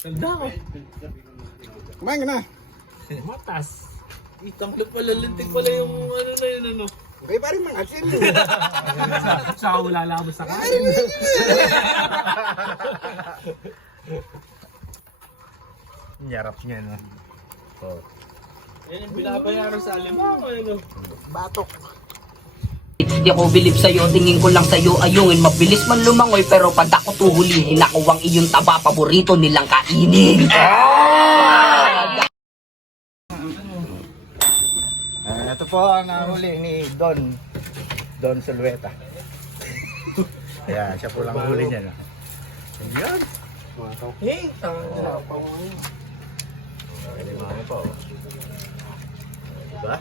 Tanda ko. Kumain ka na. Matas. Itangklap pala, lintik pala yung ano na yun ano. Okay pa rin mga asin. Saka wala labas sa kain. Nyarap niya no. Oh. Yan yung binabayaran sa alimango ano. Batok. Di ako bilib sa'yo, tingin ko lang sa'yo ayungin. Mabilis man lumangoy pero pag ako tuhulihin ako ang iyong taba, paborito nilang kainin. Ito po ang nahuli ni Don Sulueta. Kaya siya po lang huli niya. No? Ayan. Hey, Pwede mga po. Diba?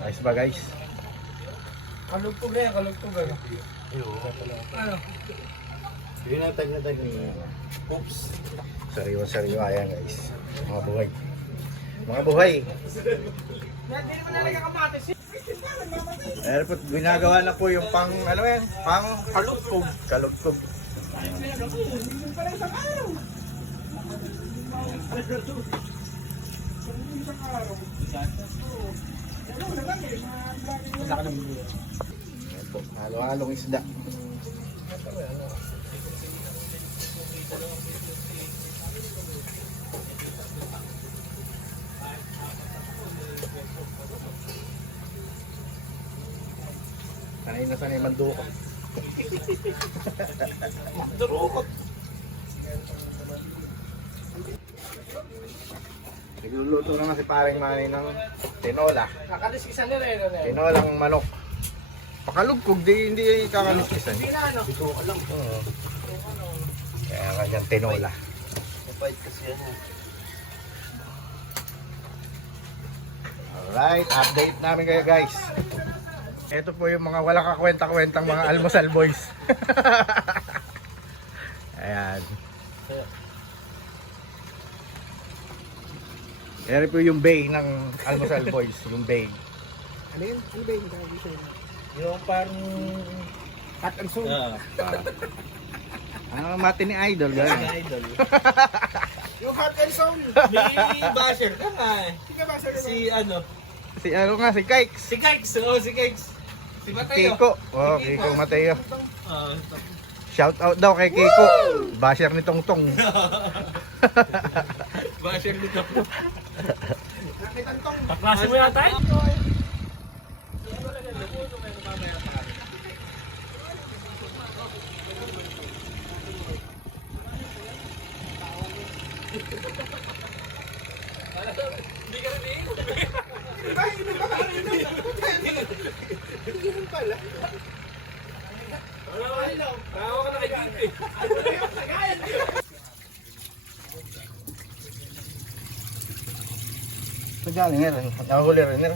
Nice ba guys? kalugtog na yan, kalugtog na. Ano? Yun ang tag niya. Oops. Sariwa-sariwa yan guys. Mga buhay. Mga buhay. Hindi naman nalagay kamatis. Ayan po, ginagawa na po yung pang, ano yan? Pang kalugtog. Kalugtog. Ayan po, halo-halong isda. Sanay mandukot. Durukot. Nagluluto na si paring Manny ng tinola. Kakaliskisan nila yun ano. Tinolang manok. Pakalugkog, hindi kakaliskisan. Hindi na ano. Oo. Kaya kanyang tinola. Mabait kasi yan. Alright, update namin kayo guys. Ito po yung mga wala kakwenta-kwentang mga almusal boys. Ayan. Ayan po yung bay ng almusal boys, yung bay. Ano yun? Ano ba yung tawag sa'yo? Yung parang... Hot and soul. Ano mati ni Idol gano'n? idol. Yung hot and soul. May basher ka nga eh. Hindi ka ba sir? Si ano? Si ano nga, si Kikes. Si Kikes. Oo, si Kikes. Si Mateo. Kiko. Oh, Kiko Mateo. Ah, Shout out daw kay Kiko. Basher ni Tongtong. basher dito. Nakitantong. Taklase mo yata eh. Hindi ka rin Ganun pala. Tawa ka na kay Kiki. Pagkaling nga rin. Nakahuli rin rin.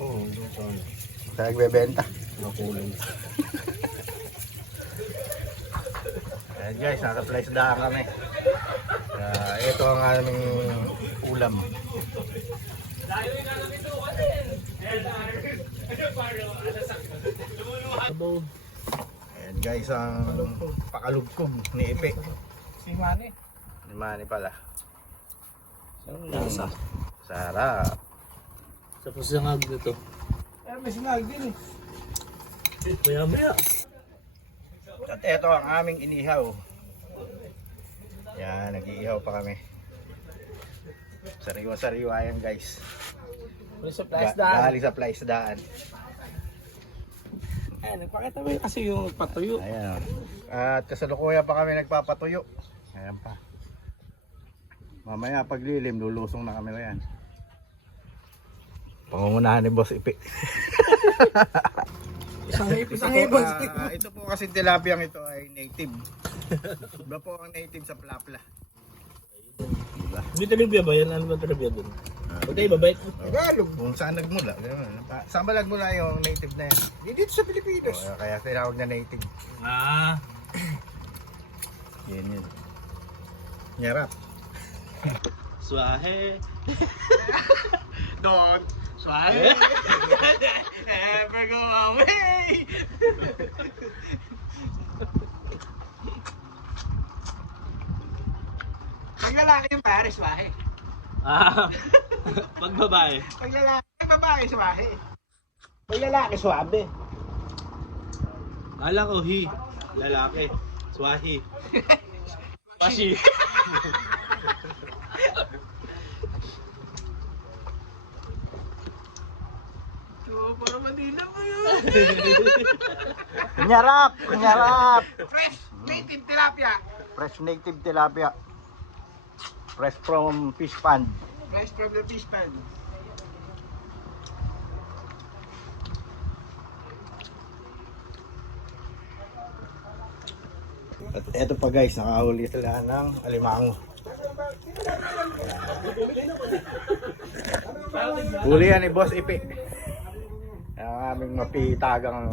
Oo, sa nagbebenta. Nakulong. Ayan guys, naka-fly sa daan kami. Ito ang aming ulam. Ayan guys, ang pakalugkog ni Ipe. Si Manny. Ni Manny pala. Anong lasa? Sarap. Tapos yung hag dito. Eh, may sinag din eh. Maya-maya. At ito ang aming inihaw. Yan, nag-iihaw pa kami. Sariwa-sariwa yan guys. May supplies daan. Galing sa plaisdaan. Eh, nagpakita mo yun kasi yung patuyo. Ayan. At kasalukuyan pa kami nagpapatuyo. Ayan pa. Mamaya paglilim, lulusong na kami na yan. Pangungunahan ni Boss Ipe. Isang ibon. Ito po kasi tilapiyang ito ay native. Iba po ang native sa Plapla. Hindi talibya ba yan? Ano ba talibya dun? Okay, babait mo. Tagalog. Kung saan nagmula. Ganun. Saan ba nagmula yung native na yan? Dito sa Pilipinas. Kaya tinawag na native. Ah. Yan yun. Nyarap. Swahe. Don't Swahe. ever go away. lalaki yung pare, swahe. Pag babae. Pag babae, swahe. Pag lalaki, swabe. Kala ko lalaki. Swahi. Pashi. Oo, para Manila mo yun. Kunyarap! Kunyarap! Fresh native tilapia. Fresh native tilapia. Fresh from fish pond. Fresh from the fish pan. At eto pa guys, nakahuli sila ng alimango. Huli yan ni Boss Ipi. Ang aming mapitagang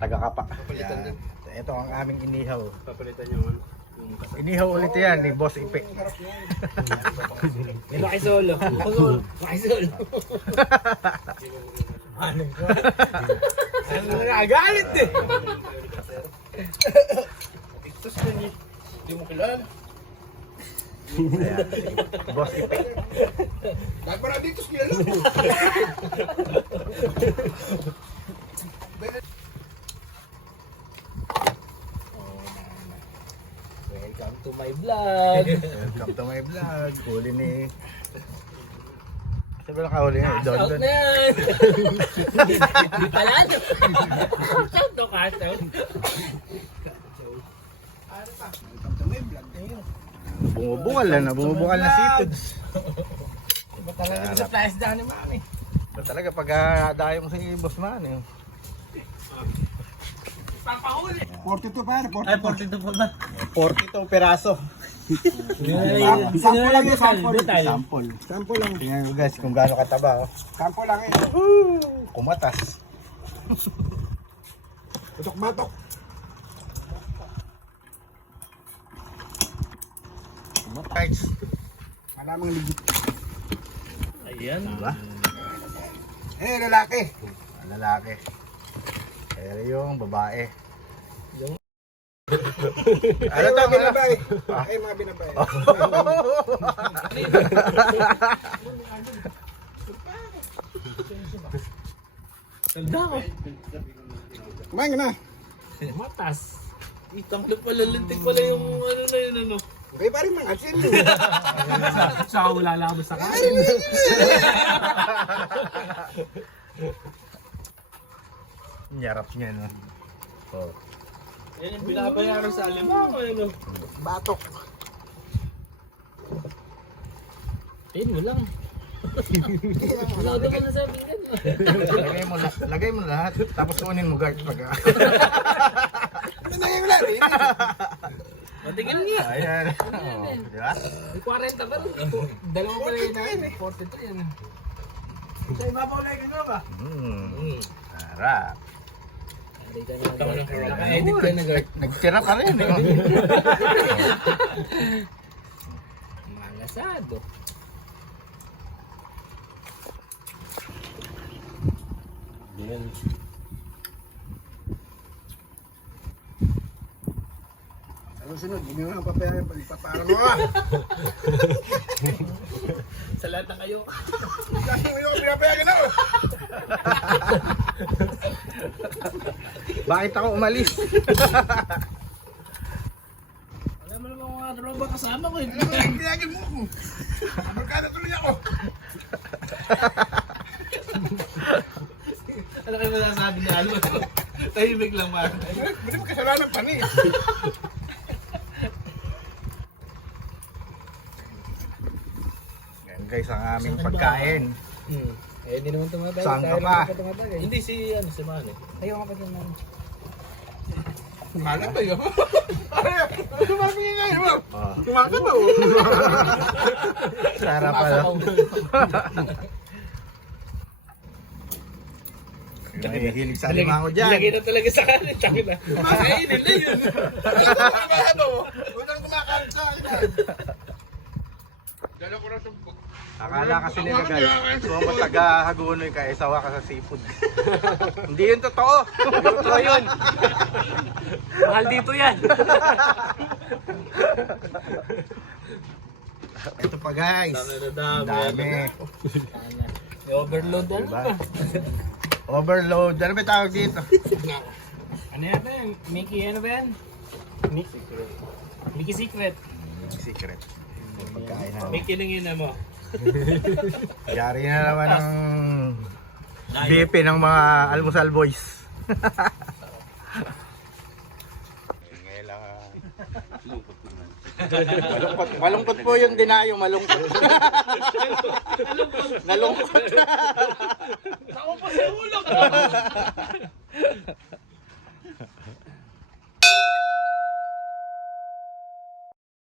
taga-kapa. Yan. Ito ang aming inihaw. Papalitan yung Inihaw ulit yan ni Boss Ipi. may makisolo. Makisolo. Ano nagagalit eh. Tos na niya. Hindi mo kilala. Ayan. Boss Ipi. Nagpara dito kilala mo. Welcome to my vlog. Welcome to my vlog. Huli ni... Kasi ba nakahuli nga? Don Out Don. na yan. Hindi pala. Shout to cash out. Bumubungal na. Bumubungal na seafoods. Iba talaga sa flash down ni Mami. Ba talaga pag dayo mo si Boss Man eh. Papahuli. 42 pare, 42. Ay, 42 po ba? 42 peraso. Sample lang yun, sample. Sample. Sample lang. Tingnan nyo guys kung gaano kataba. Oh. Sample lang yun. Kumatas. Batok-batok. Guys, Malamang ligit. Ayan. diba? Eh, lalaki. Lalaki. Pero yung babae. Ano to? Binabay. Ay, mga binabay. Tanda ko. Kumain ka na. Matas. Itangklip pala, lintik pala yung ano na yun ano. Okay pa rin mga asin. Saka wala lang sa kain. Nyarap niya no. Oh. Yan yung binabayaran sa alimango ano. Batok. Ayun mo lang. Wala naman nasabi ka. Lagay mo lahat. Tapos kunin mo guard pag. Ano na yung lari? Matigil nga. Ayan. Oh, di ba? May 40 pa rin. Dalawa pa rin na. 43 yan. Sa ibabaw na yung ba? Sarap. Naka-edit ka na guard. Nagtira pa rin eh. Malasado. Yan. Ano sunod? Hindi mo nga papayarin. Palipaparan mo nga. Sa lahat na kayo. Kasi mo yung pinapayagan ako. Bakit ako umalis? Alam mo naman mga tropa kasama ko. Ano mo yung pinayagan mo? Magkano tuloy ako? Ano kayo masasabi ni Alma? Tahimik lang man. Hindi mo kasalanan pa ni. Yan guys ang aming pagkain. Eh, hindi naman tumatay. Saan ka pa? Hindi si Mane. Ayaw nga pa din namin. Malam ba yun? Ano mami nga yun? Oh. Tumakas ba? Sarap pala. Hilig sa alimango dyan. Lagi na talaga sa kanin. Taki na. Makainin na yun. Unang kumakain sa akin. Dala ko na tumpok. Akala kasi nila guys, kung mataga-hagunoy ka, isawa ka sa seafood. Hindi yun totoo. Hindi totoo yun. Mahal dito yan. Ito pa guys. Dami. Dami. May overload ano Diba? ba? Overload. Ano ba tawag dito? Ano yan ba yan? Mickey ano ba yan? Mickey Secret. Secret. Pagkain namin. Mickey lang yun mo. Yari na naman ng BP ng mga almusal boys. Ngayon lang. Malungkot po yung dinayo, malungkot. Nalungkot. Ako pa sa ulo ka!